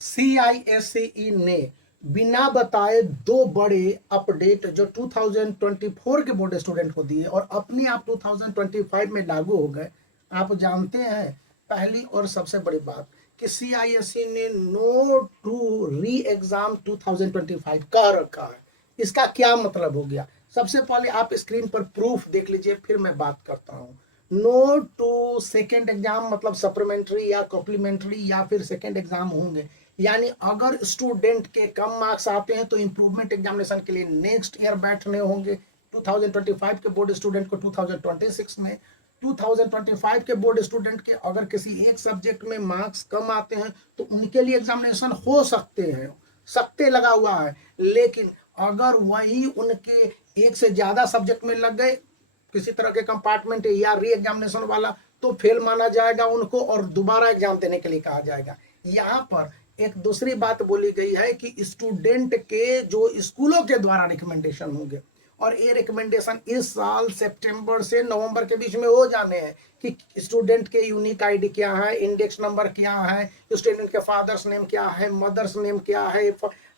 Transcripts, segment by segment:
CISE ने बिना बताए दो बड़े अपडेट जो 2024 के बोर्ड स्टूडेंट को दिए और अपने आप 2025 में लागू हो गए। आप जानते हैं पहली और सबसे बड़ी बात कि CISE ने नो टू री एग्जाम 2025 कह रखा है। इसका क्या मतलब हो गया? सबसे पहले आप स्क्रीन पर प्रूफ देख लीजिए, फिर मैं बात करता हूँ। नो टू सेकेंड एग्जाम मतलब सप्लीमेंट्री या कॉम्प्लीमेंट्री या फिर सेकेंड एग्जाम होंगे, यानी अगर स्टूडेंट के कम मार्क्स आते हैं तो इंप्रूवमेंट एग्जामिनेशन के लिए नेक्स्ट ईयर बैठने होंगे। 2025 के बोर्ड स्टूडेंट को 2026 में, 2025 के बोर्ड स्टूडेंट के अगर किसी एक सब्जेक्ट में मार्क्स कम आते हैं तो उनके लिए एग्जामिनेशन हो सकते हैं, सकते लगा हुआ है। लेकिन अगर वही उनके एक से ज्यादा सब्जेक्ट में लग गए किसी तरह के कंपार्टमेंट या री एग्जामिनेशन वाला, तो फेल माना जाएगा उनको और दोबारा एग्जाम देने के लिए कहा जाएगा। यहाँ पर एक दूसरी बात बोली गई है कि स्टूडेंट के जो स्कूलों के द्वारा रिकमेंडेशन होंगे, और ये रिकमेंडेशन इस साल सितंबर से नवंबर के बीच में हो जाने हैं कि स्टूडेंट के यूनिक आईडी क्या है, इंडेक्स नंबर क्या है, स्टूडेंट के फादर्स नेम क्या है, मदर्स नेम क्या है,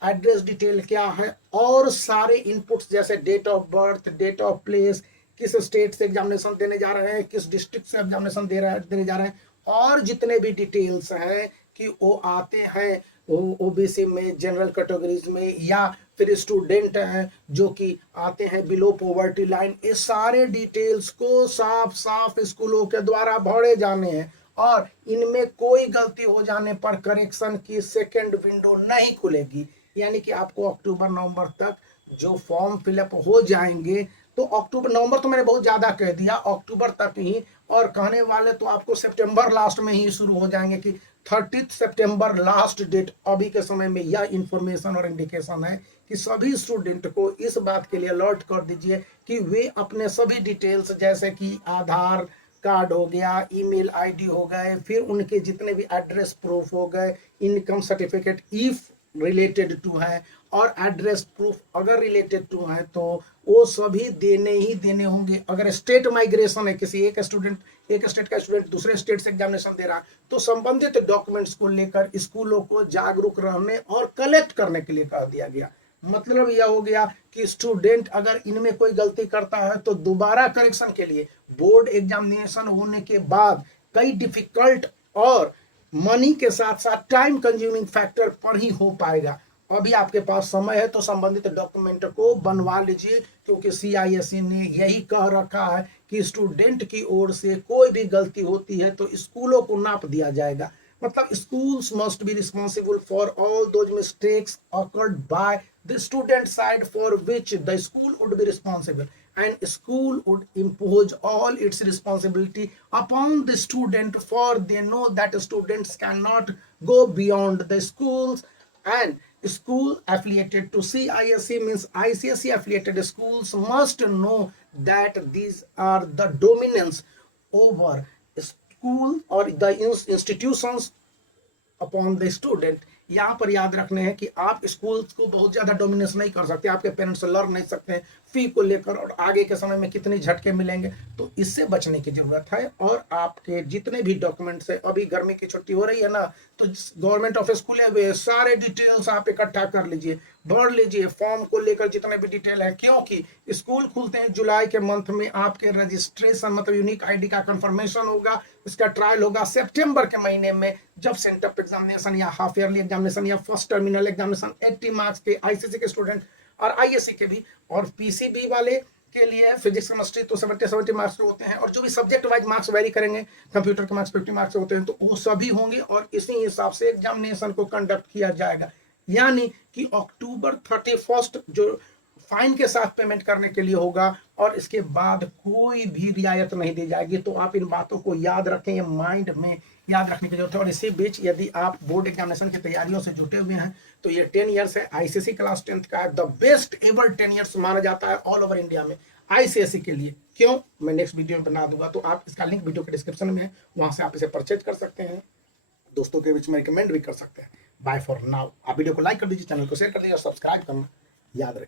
एड्रेस डिटेल क्या है, और सारे इनपुट्स जैसे date of birth, date of place, किस स्टेट से एग्जामिनेशन देने जा रहे हैं, किस डिस्ट्रिक्ट से एग्जामिनेशन देने जा रहे हैं, और जितने भी डिटेल्स हैं कि वो आते हैं ओबीसी में, जनरल कैटेगरीज में, या फिर स्टूडेंट हैं जो कि आते हैं बिलो पॉवर्टी लाइन, ये सारे डिटेल्स को साफ साफ स्कूलों के द्वारा भरे जाने हैं और इनमें कोई गलती हो जाने पर करेक्शन की सेकेंड विंडो नहीं खुलेगी। यानी कि आपको अक्टूबर नवंबर तक जो फॉर्म फिलअप हो जाएंगे, तो अक्टूबर नवंबर तो मैंने बहुत ज़्यादा कह दिया, अक्टूबर तक ही, और कहने वाले तो आपको सितंबर लास्ट में ही शुरू हो जाएंगे कि 30 सितंबर लास्ट डेट। अभी के समय में यह इंफॉर्मेशन और इंडिकेशन है कि सभी स्टूडेंट को इस बात के लिए अलर्ट कर दीजिए कि वे अपने सभी डिटेल्स जैसे कि आधार कार्ड हो गया, ईमेल आईडी हो गए, फिर उनके जितने भी एड्रेस प्रूफ हो गए, income certificate if related to है, और एड्रेस प्रूफ अगर रिलेटेड टू है तो वो सभी देने ही देने होंगे। अगर स्टेट माइग्रेशन है, किसी एक स्टेट का स्टूडेंट दूसरे स्टेट से एग्जामिनेशन दे रहा है, तो संबंधित डॉक्यूमेंट्स को लेकर स्कूलों को जागरूक रहने और कलेक्ट करने के लिए कह दिया गया। मतलब यह हो गया कि स्टूडेंट अगर इनमें कोई गलती करता है तो दोबारा करेक्शन के लिए बोर्ड एग्जामिनेशन होने के बाद कई डिफिकल्ट और मनी के साथ साथ टाइम कंज्यूमिंग फैक्टर पर ही हो पाएगा। अभी आपके पास समय है तो संबंधित डॉक्यूमेंट को बनवा लीजिए, क्योंकि CISE ने यही कह रखा है कि स्टूडेंट की ओर से कोई भी गलती होती है तो स्कूलों को नाप दिया जाएगा। मतलब schools must be responsible for all those mistakes occurred by the student side for which the school would be responsible, and school would impose all its responsibility upon the student, for they know that students cannot go beyond the schools. And school affiliated to CISE means ICSE affiliated schools must know that these are the dominance over school or the institutions upon the student. यहाँ पर याद रखने हैं कि आप school को बहुत ज़्यादा डोमिनेट नहीं कर सकते, आपके पेरेंट्स लड़ नहीं सकते फी को लेकर और आगे के समय में कितने झटके मिलेंगे, तो इससे बचने की ज़रूरत है। और आपके जितने भी डॉक्यूमेंट्स है, अभी गर्मी की छुट्टी हो रही है ना, तो गवर्नमेंट ऑफिस खुले हुए, सारे डिटेल्स आप इकट्ठा कर लीजिए, भर लीजिए फॉर्म को लेकर जितने भी डिटेल है, क्योंकि स्कूल खुलते हैं जुलाई के मंथ में, आपके रजिस्ट्रेशन मतलब यूनिक आईडी का कंफर्मेशन होगा, इसका ट्रायल होगा सितंबर के महीने में, जब सेंटअप एग्जामिनेशन या हाफ ईयरली एग्जामिनेशन या फर्स्ट टर्मिनल एग्जामिनेशन 80 मार्क्स के आईसीसी के स्टूडेंट और आईएससी के भी, और पीसीबी वाले के लिए फिजिक्स केमिस्ट्री तो 70 मार्क्स के होते हैं, और जो भी सब्जेक्ट वाइज मार्क्स वेरी करेंगे, कंप्यूटर के मार्क्स 50 मार्क्स होते हैं, तो वो सभी होंगे और इसी हिसाब से एग्जामिनेशन को कंडक्ट किया जाएगा। यानी कि अक्टूबर 31 जो फाइन के साथ पेमेंट करने के लिए होगा, और इसके बाद कोई भी रियायत नहीं दी जाएगी। तो आप इन बातों को याद रखें, ये माइंड में याद रखने की जरूरत है। और इसी बीच यदि आप बोर्ड एग्जामिनेशन की तैयारियों से जुटे हुए हैं तो ये 10 ईयर्स है, आईसीसी क्लास 10th का है, द बेस्ट एवर 10 ईयर्स माना जाता है ऑल ओवर इंडिया में आईसीएसई के लिए। क्यों, मैं नेक्स्ट वीडियो में बना दूंगा, तो आप इसका लिंक वीडियो के डिस्क्रिप्शन में है, वहां से आप इसे परचेज कर सकते हैं, दोस्तों के बीच में रिकमेंड भी कर सकते हैं। Bye for now. आप वीडियो को लाइक कर दीजिए, चैनल को शेयर कर दीजिए और सब्सक्राइब करना याद रखिए।